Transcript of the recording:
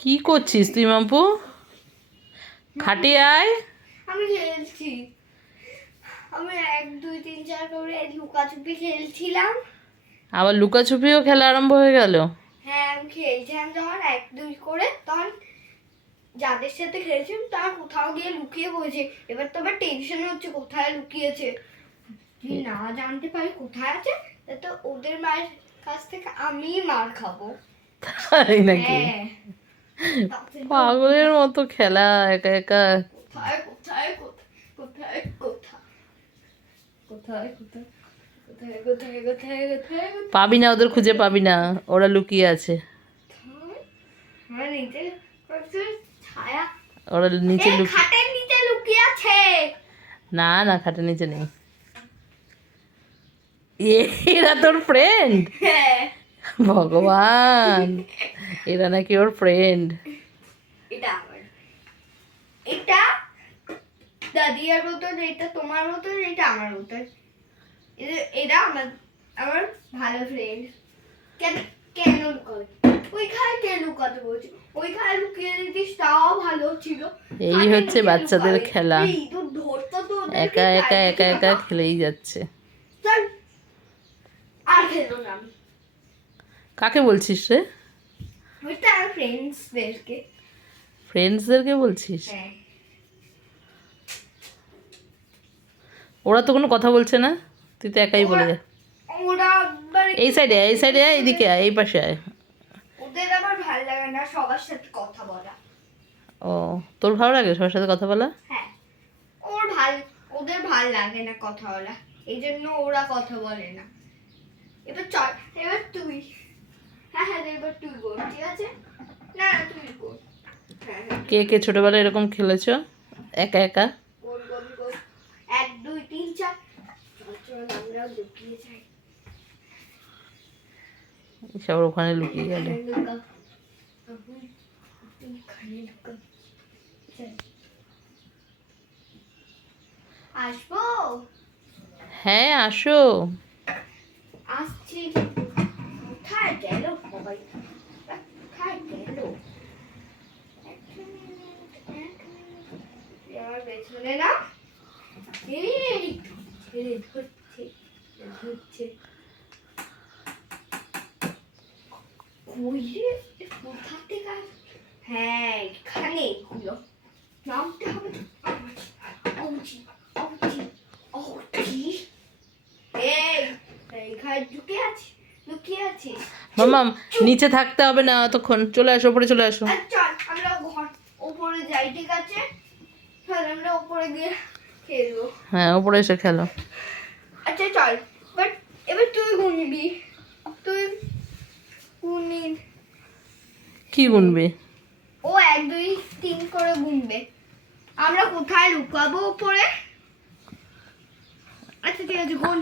কি করছিস তুই মাম্পু? খাটে আয়। আমি খেলছি। আমি 1 2 3 4 করে লুকাচুপি খেলছিলাম। আবার লুকাছুপিও খেলা আরম্ভ হয়ে গেল। হ্যাঁ, আমি খেলছিলাম যখন 1 2 করে, তখন যাদের সাথে খেলছিলাম তারা কোথাও গিয়ে লুকিয়ে পড়েছে। এবার তো আবার টেনশন হচ্ছে কোথায় লুকিয়েছে। যদি না জানতে পারি কোথায় আছে, তো ওদের মায়ের কাছ থেকে আমি মার খাবো। তাই নাকি? হ্যাঁ, পাগলের মতো খেলা একা একা। কোথায় কোথায় কোথায় কোথায় কোথায় কোথায় কোথায় কোথায় কোথায় কোথায় পাবি না, ওদের খুঁজে পাবি না, ওরা লুকিয়ে আছে। আমার নিচে কয়েকটা ছায়া, ওরা নিচে এই লুকিয়ে। খাটের নিচে লুকিয়ে আছে। না না, খাটের নিচে নেই। এরা তোর ফ্রেন্ড? হ্যাঁ, ভগবান, এরা নাকি ওর ফ্রেন্ড। এটা আমার, এটা দাদিয়ার মতন, এটা তোমার মতন, এটা আমার মতন। এরা আমার আমার ভালো ফ্রেন্ড। কেন কেন লুকাবে? ওইখানে কেন লুকাতে বলছি? ওইখানে লুকিয়ে দিতিস তাও ভালো ছিল। এই খাটের হচ্ছে নিচে বাচ্চাদের লুকাবে। খেলা, এই তো ধরতো তো ওদেরকে, একা একা তাই একা দেখি একা বাবা। খেলেই যাচ্ছে। চল, আর খেলবো না আমি। কাকে বলছিস রে? ওইটা আমার ফ্রেন্ডসদেরকে। ফ্রেন্ডসদেরকে বলছিস? হ্যাঁ, ওরা তো কোনো কথা বলছে না, তুই তো একাই বলে যা। ওরা আবার এই সাইডে আয়, এই সাইডে আয়, এইদিকে আয়, এই পাশে আয়। ওদের আবার ভালো লাগে না সবার সাথে কথা বলা। ও, তোর ভালো লাগে সবার সাথে কথা বলা? হ্যাঁ, ওদের ভাল লাগে না কথা বলা, এই জন্য ওরা কথা বলে না। এবার চল, এবার তুই। হ্যাঁ হ্যাঁ, এবার তুই বল, ঠিক আছে? না না, তুই বল। হ্যাঁ হ্যাঁ, কে কে ছোটবেলায় এরকম খেলেছো একা একা? গোল গোল গোল, 1 2 3 4। চল চল, আমরা লুকিয়ে যাই। সবার ওখানে লুকিয়ে গেল। এখানে লুকা, এখানে লুকা। চল। আসবো? হ্যাঁ আসো। আসছি। কোথায় গেল সবাই? কোথায় গেল? এক মিনিট। আমার পেছনে না, এই ছেড়ে ধরছে ধরছে। কই রে? কোথা থেকে আসছে? হ্যাঁ, এখানে এগুলো নামতে হবে। অউচি অউচি অউচি। এই, এইখানে লুকিয়ে আছিস। মামাম, নিচে থাকতে হবে না অতক্ষণ, চলে আসো, উপরে চলে আসো। আচ্ছা, আমরা ঘর উপরে যাই, ঠিক আছে? চল, আমরা উপরে গিয়ে খেলবো। হ্যাঁ, উপরে এসে খেলো। আচ্ছা চল, বাট এবার তুই গুনবি। তুই গুনি। কি গুনবে? ও 1 2 3 করে গুনবে। আমরা কোথায় লুকাবো উপরে? আচ্ছা ঠিক আছে, গুন।